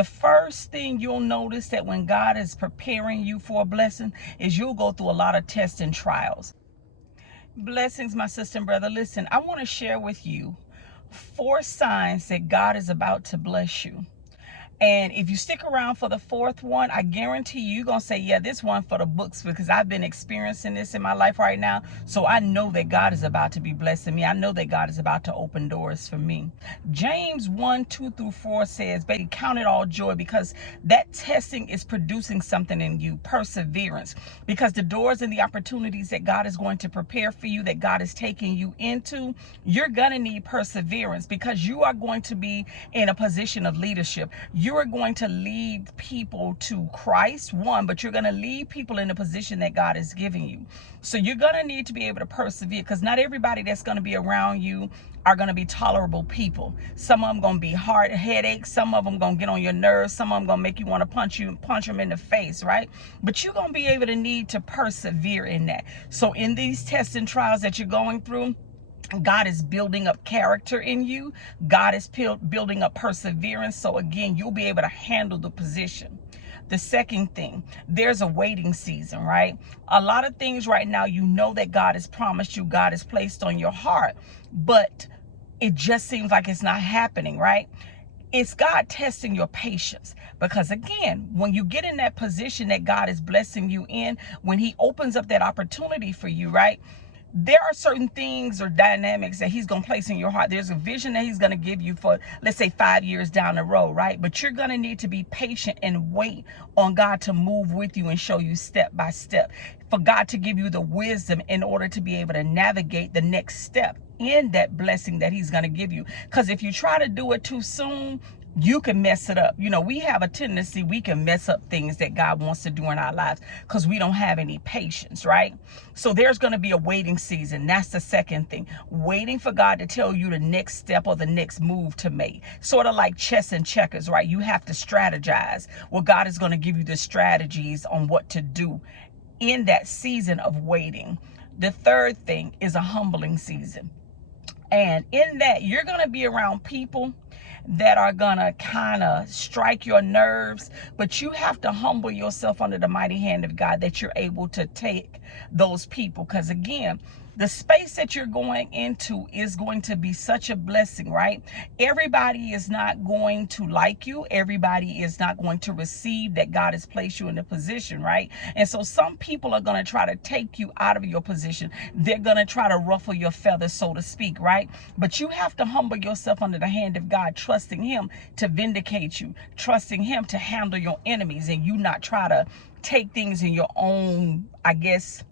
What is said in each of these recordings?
The first thing you'll notice that when God is preparing you for a blessing is you'll go through a lot of tests and trials. Blessings, my sister and brother. Listen, I want to share with you 4 signs that God is about to bless you. And if you stick around for the 4th one, I guarantee you're going to say, yeah, this one for the books, because I've been experiencing this in my life right now. So I know that God is about to be blessing me. I know that God is about to open doors for me. James 1:2-4 says, baby, count it all joy, because that testing is producing something in you, perseverance, because the doors and the opportunities that God is going to prepare for you, that God is taking you into, you're going to need perseverance, because you are going to be in a position of leadership. You are going to lead people to Christ, one, but you're going to lead people in the position that God is giving you. So you're going to need to be able to persevere, because not everybody that's going to be around you are going to be tolerable people. Some of them going to be hard headaches. Some of them going to get on your nerves. Some of them going to make you want to punch them in the face, right? But you're going to be able to need to persevere in that. So in these tests and trials that you're going through, God is building up character in you. God is building up perseverance. So again, you'll be able to handle the position. The second thing, there's a waiting season, right? A lot of things right now, you know that God has promised you, God has placed on your heart, but it just seems like it's not happening, right? It's God testing your patience, because again, when you get in that position that God is blessing you in, when he opens up that opportunity for you, right? There are certain things or dynamics that he's going to place in your heart. There's a vision that he's going to give you for, let's say, 5 years down the road, right? But you're going to need to be patient and wait on God to move with you and show you step by step, for God to give you the wisdom in order to be able to navigate the next step in that blessing that he's going to give you. Because if you try to do it too soon, you can mess it up. You know, we have a tendency, we can mess up things that God wants to do in our lives because we don't have any patience, right? So there's going to be a waiting season. That's the second thing. Waiting for God to tell you the next step or the next move to make. Sort of like chess and checkers, right? You have to strategize. Well, God is going to give you the strategies on what to do in that season of waiting. The third thing is a humbling season. And in that, you're going to be around people that are going to kind of strike your nerves, but you have to humble yourself under the mighty hand of God, that you're able to take those people. Because again, the space that you're going into is going to be such a blessing, right? Everybody is not going to like you. Everybody is not going to receive that God has placed you in a position, right? And so some people are going to try to take you out of your position. They're going to try to ruffle your feathers, so to speak, right? But you have to humble yourself under the hand of God, trusting him to vindicate you, trusting him to handle your enemies, and you not try to take things in your own, I guess,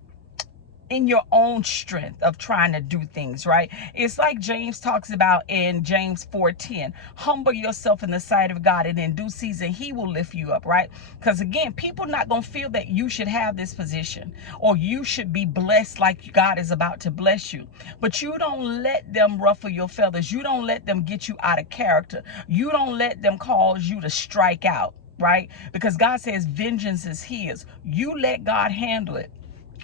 in your own strength of trying to do things, right? It's like James talks about in James 4:10. Humble yourself in the sight of God, and in due season he will lift you up, right? Because again, people not going to feel that you should have this position or you should be blessed like God is about to bless you. But you don't let them ruffle your feathers. You don't let them get you out of character. You don't let them cause you to strike out, right? Because God says vengeance is his. You let God handle it.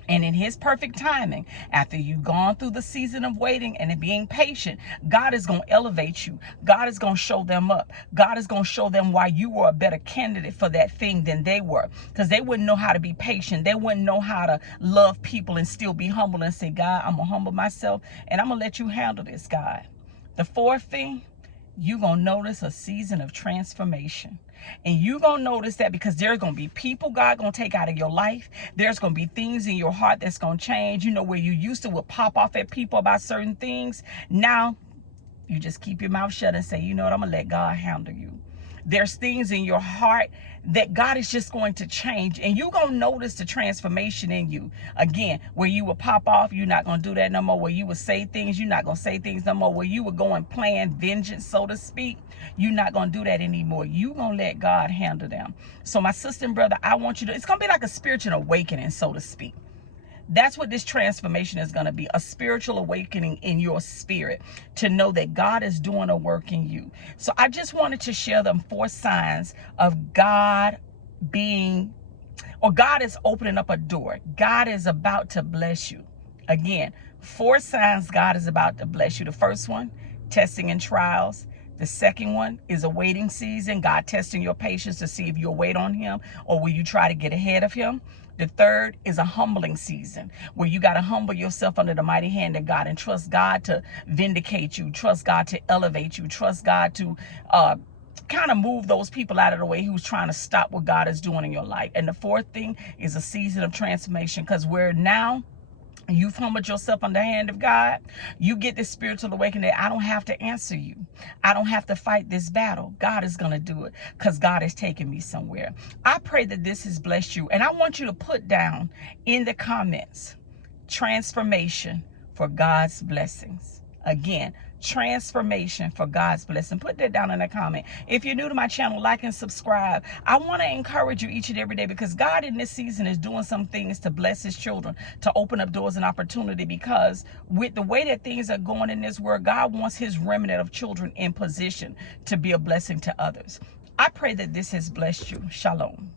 And in his perfect timing, after you've gone through the season of waiting and being patient, God is going to elevate you. God is going to show them up. God is going to show them why you were a better candidate for that thing than they were. Because they wouldn't know how to be patient. They wouldn't know how to love people and still be humble and say, God, I'm going to humble myself and I'm going to let you handle this, God. The fourth thing, you're going to notice a season of transformation. And you're going to notice that because there's going to be people God going to take out of your life. There's going to be things in your heart that's going to change. You know, where you used to would pop off at people about certain things. Now, you just keep your mouth shut and say, you know what, I'm going to let God handle you. There's things in your heart that God is just going to change, and you're going to notice the transformation in you. Again, where you will pop off, you're not going to do that no more. Where you would say things, you're not going to say things no more. Where you would go and plan vengeance, so to speak, you're not going to do that anymore. You're going to let God handle them. So my sister and brother, I want you to, it's going to be like a spiritual awakening, so to speak. That's what this transformation is going to be, a spiritual awakening in your spirit to know that God is doing a work in you. So I just wanted to share them 4 signs of God being, or God is opening up a door. God is about to bless you. Again, 4 signs God is about to bless you. The first one, testing and trials. The second one is a waiting season, God testing your patience to see if you'll wait on him or will you try to get ahead of him. The third is a humbling season where you got to humble yourself under the mighty hand of God and trust God to vindicate you, trust God to elevate you, trust God to kind of move those people out of the way who's trying to stop what God is doing in your life. And the fourth thing is a season of transformation, because we're now you've humbled yourself on the hand of God, you get this spiritual awakening that I don't have to answer you. I don't have to fight this battle. God is going to do it because God is taking me somewhere. I pray that this has blessed you. And I want you to put down in the comments, transformation for God's blessings. Again, transformation for God's blessing. Put that down in the comment. If you're new to my channel, like and subscribe. I want to encourage you each and every day, because God in this season is doing some things to bless his children, to open up doors and opportunity, because with the way that things are going in this world, God wants his remnant of children in position to be a blessing to others. I pray that this has blessed you. Shalom.